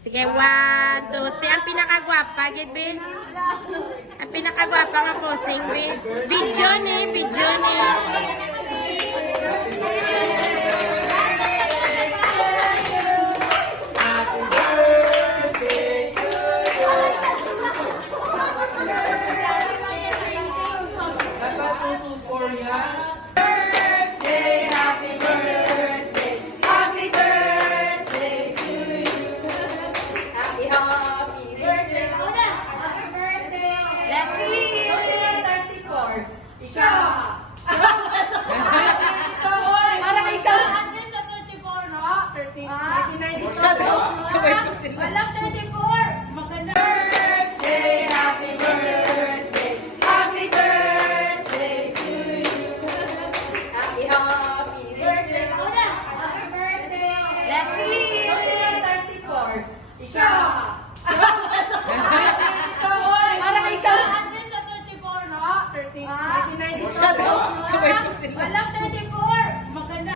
Sige, 1, 2, 3. Ang pinakagwapa, gid be. Ang pinakagwapa nga posing be. Video ni, video ni. Let's see! 34. Siya! Parang ikaw. Ano siya 34, no? 1994. Siya daw. Walang 34. Maganda. Birthday, happy birthday. Happy birthday to you. Happy, happy birthday. Happy birthday. Let's see! 34. Siya! Parang ikaw. Ano siya 34, no? 1994. Siya daw.